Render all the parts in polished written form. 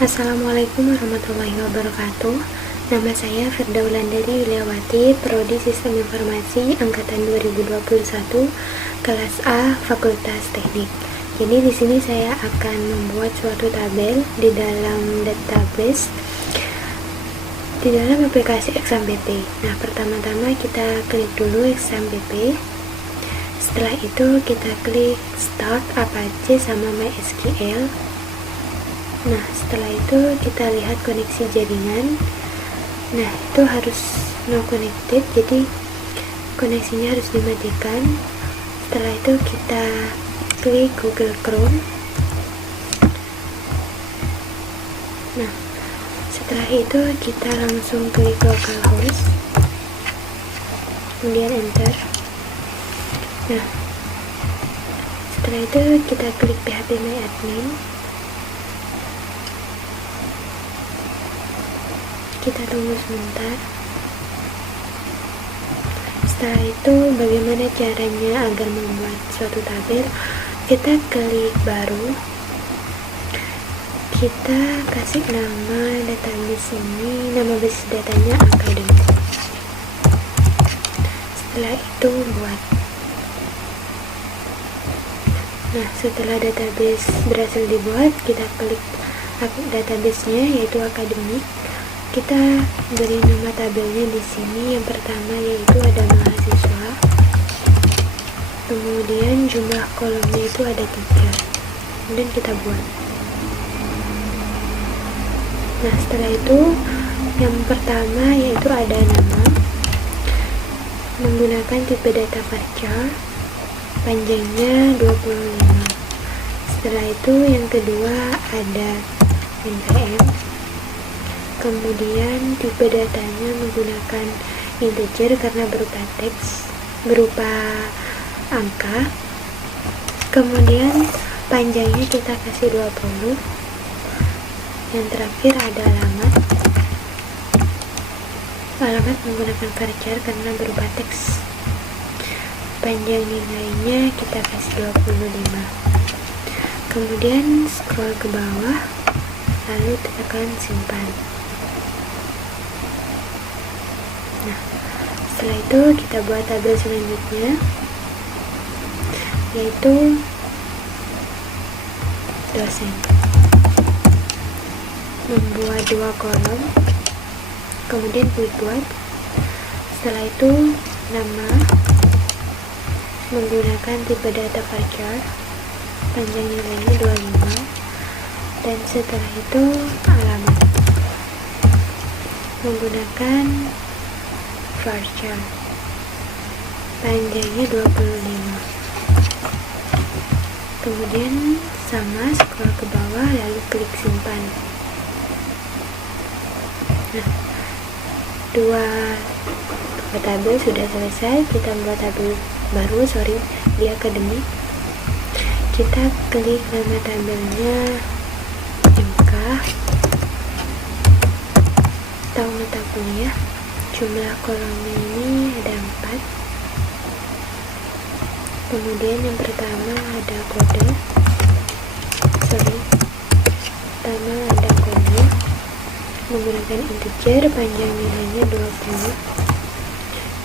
Assalamualaikum warahmatullahi wabarakatuh. Nama saya Firda Wulandari Yuliawati, Prodi Sistem Informasi Angkatan 2021, kelas A, Fakultas Teknik. Jadi di sini saya akan membuat suatu tabel di dalam database di dalam aplikasi ExamPP. Nah, pertama-tama kita klik dulu ExamPP. Setelah itu kita klik Start Apache sama MySQL. Nah, setelah itu kita lihat koneksi jaringan. Nah, itu harus no connected, jadi koneksinya harus dimatikan. Setelah itu kita klik Google Chrome. Nah, setelah itu kita langsung klik localhost, kemudian enter. Nah, setelah itu kita klik phpMyAdmin. Kita tunggu sebentar. Setelah itu bagaimana caranya agar membuat suatu tabel? Kita klik baru, kita kasih nama database ini, nama base datanya akademik. Setelah itu buat. Nah, setelah database berhasil dibuat, kita klik database-nya, yaitu akademik. Kita beri nama tabelnya di sini. Yang pertama yaitu ada mahasiswa, kemudian jumlah kolomnya itu ada 3, kemudian kita buat. Nah, setelah itu yang pertama yaitu ada nama, menggunakan tipe data varchar, panjangnya 25. Setelah itu yang kedua ada npm, kemudian tipe datanya menggunakan integer karena berupa teks, berupa angka. Kemudian panjangnya kita kasih 20. Yang terakhir ada alamat. Alamat menggunakan varchar karena berupa teks. Panjang nilainya kita kasih 25. Kemudian scroll ke bawah, lalu tekan simpan. Nah, setelah itu kita buat tabel selanjutnya, yaitu dosen. Membuat 2 kolom, kemudian klik buat. Setelah itu nama, menggunakan tipe data varchar, panjang nilainya 25. Dan setelah itu alamat, menggunakan varchar, panjangnya 25. Kemudian sama, scroll ke bawah lalu klik simpan. Nah, dua tabel sudah selesai. Kita membuat tabel baru, di akademik. Kita klik nama tabelnya MK, tahun mata kuliah, jumlah kolomnya ini ada 4. Kemudian yang pertama ada kode, pertama ada kode menggunakan integer, panjang nilainya 20.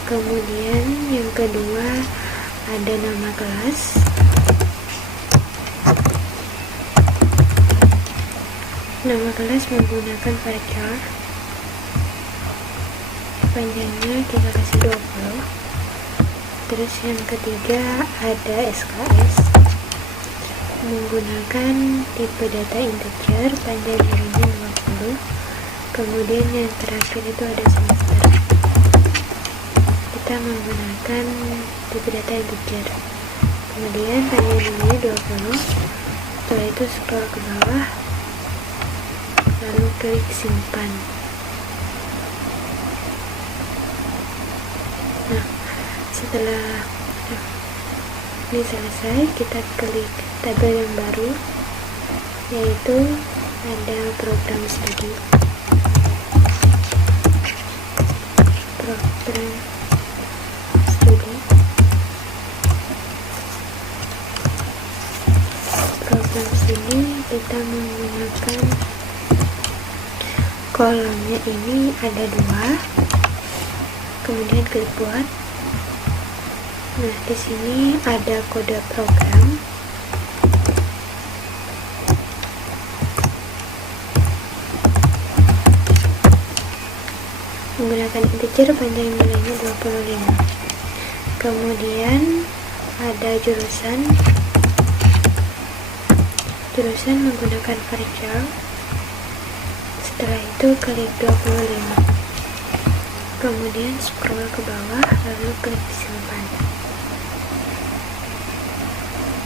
Kemudian yang kedua ada nama kelas, nama kelas menggunakan varchar, panjangnya kita kasih 20. Terus yang ketiga ada SKS, menggunakan tipe data integer, panjang nilainya 20. Kemudian yang terakhir itu ada semester, kita menggunakan tipe data integer, kemudian panjang nilainya 20. Setelah itu scroll ke bawah lalu klik simpan. Nah, setelah ini selesai, kita klik tabel yang baru, yaitu ada program studi. Program studi kita menggunakan kolomnya ini ada 2, kemudian klik buat. Nah, di sini ada kode program. Menggunakan integer, panjang nilainya 25. Kemudian ada jurusan menggunakan varchar. Setelah itu klik 25, kemudian scroll ke bawah, lalu klik simpan.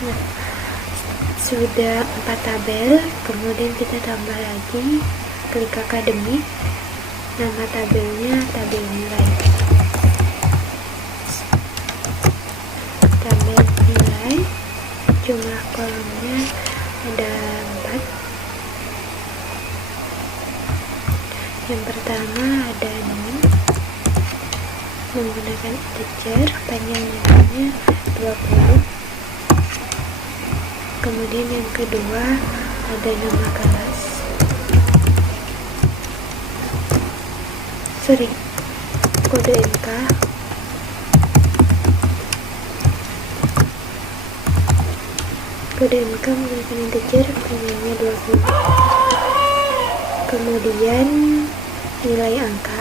Nah, sudah 4 tabel, kemudian kita tambah lagi, klik akademik. Nama tabelnya tabel nilai. Tabel nilai, jumlah kolomnya ada 4. Yang pertama ada 6, menggunakan integer, panjang nilainya 20. Kemudian yang kedua ada nama kelas, kode NK. Kode NK menggunakan integer, panjangnya 20. Kemudian nilai angka,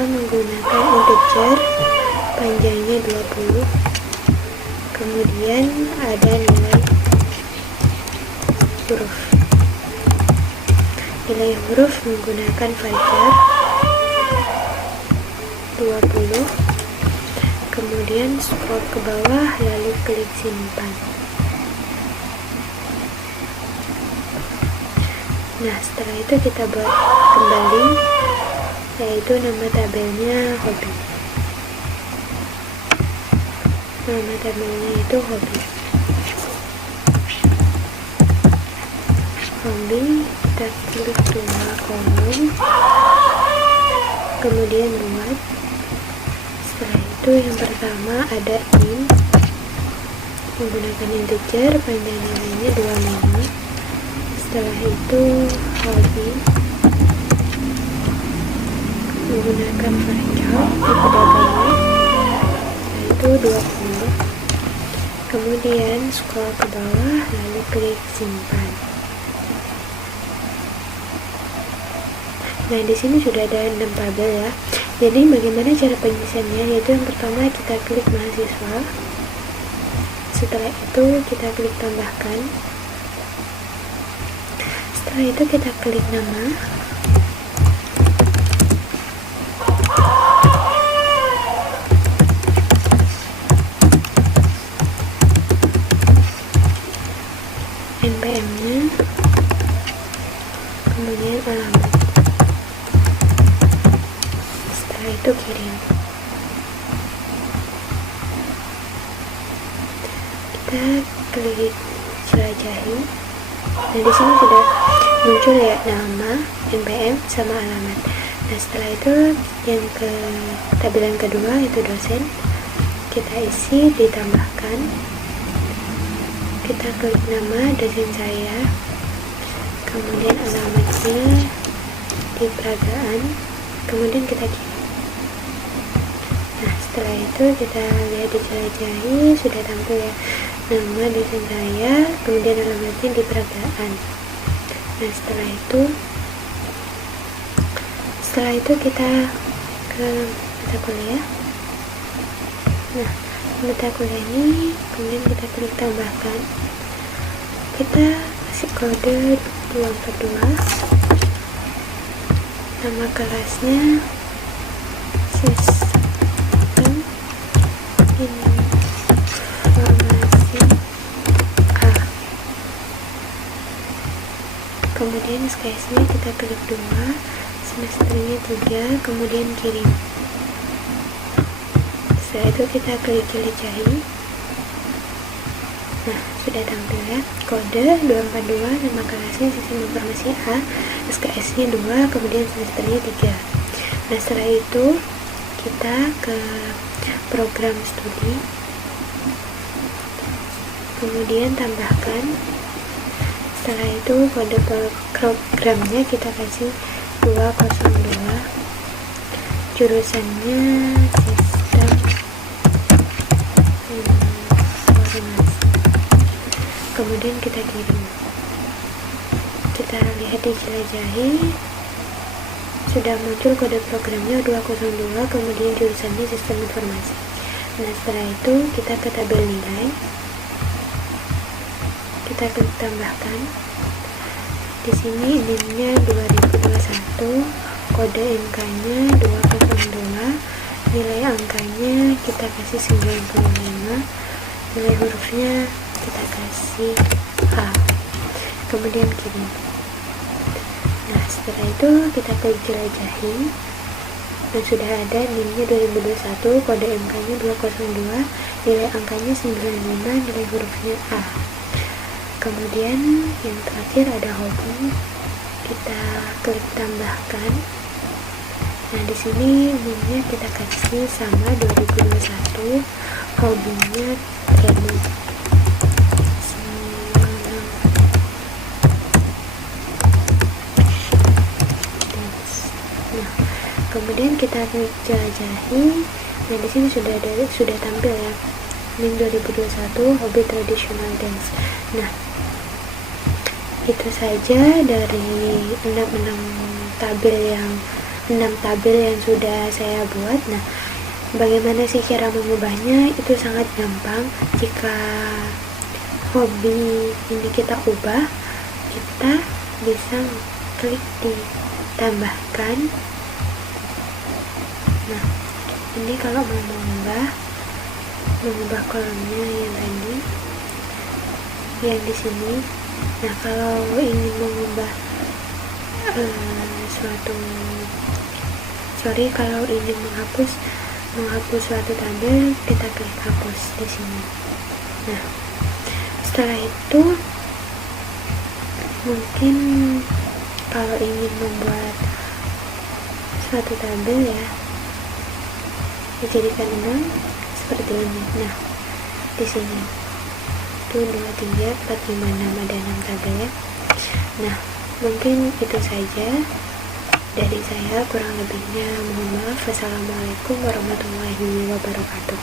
menggunakan integer, panjangnya 20. Kemudian ada nilai huruf. Nilai huruf menggunakan varchar 20. Kemudian scroll ke bawah, lalu klik simpan. Nah, setelah itu kita buat kembali, yaitu nama tabelnya hobi. Nama tabelnya itu hobi. Kita klik 2 kolom, kemudian buat. Setelah itu yang pertama ada in, menggunakan integer, panjang nilainya 25. Setelah itu hobi, menggunakan varchar pada banyak, yaitu 20. Kemudian scroll ke bawah, lalu klik simpan. Nah, di sini sudah ada 6 tabel ya. Jadi bagaimana cara pengisiannya? Yaitu yang pertama kita klik mahasiswa. Setelah itu kita klik tambahkan. Setelah itu kita klik nama. NPM-nya, kemudian alamat. Setelah itu kirim. Kita klik jelajahi. Nah, di sini sudah muncul ya nama, NPM, sama alamat. Nah, setelah itu yang ke tabelan kedua itu dosen, kita isi, ditambahkan. Kita klik nama dosen saya, kemudian alamatnya di peragaan, kemudian kita kirim. Nah, setelah itu kita lihat di jelajahi, sudah tampil ya nama dosen saya, kemudian alamatnya di peragaan. Nah, setelah itu kita ke mata kuliah. Nah, mata kuliah ini kemudian kita klik tambahkan. Kita kasih kode 242. Nama kelasnya sistem informasi A. Kemudian SKS-nya kita klik 2, semesternya 3, kemudian kirim. Setelah itu kita klik jelajahi. Nah, sudah tampil ya kode 242, nama kelasnya sistem informasi A, SKS-nya 2, kemudian semesternya 3. Nah, setelah itu kita ke program studi. kemudian tambahkan. Setelah itu kode programnya kita kasih 202, jurusannya sistem informasi, kemudian kita kirim. Kita lihat di jelajahi, sudah muncul kode programnya 202, kemudian jurusannya sistem informasi. Nah, setelah itu kita ke tabel nilai, kita klik tambahkan. Di sini NIM-nya 2021, kode NK-nya 202, nilai angkanya kita kasih 95, nilai hurufnya kita kasih A, kemudian kirim. Nah, setelah itu kita klik jelajahi, dan sudah ada NIM-nya 2021, kode MK-nya 202, nilai angkanya 95, nilai hurufnya A. Kemudian yang terakhir ada hobi, kita klik tambahkan. Nah, di sini NIM-nya kita kasih sama 2021, hobinya training. Nah, kemudian kita jelajahi. Nah, di sini sudah tampil ya, NIM 2021, hobi tradisional dance. Nah, itu saja dari 6 tabel yang sudah saya buat. Nah, bagaimana sih cara mengubahnya? Itu sangat gampang. Jika hobi ini kita ubah, kita bisa klik di tambahkan. Nah, ini kalau mau mengubah kolomnya yang tadi, yang di sini. Nah, kalau ingin mengubah kalau ingin menghapus suatu tabel, kita klik hapus di sini. Nah, setelah itu mungkin kalau ingin membuat suatu tabel ya, dijadikan 6 seperti ini. Nah, di sini 1, 2, 3, 4, 5, 6, ada 6 tabel ya. Nah, mungkin itu saja dari saya, kurang lebihnya mohon maaf. Wassalamualaikum warahmatullahi wabarakatuh.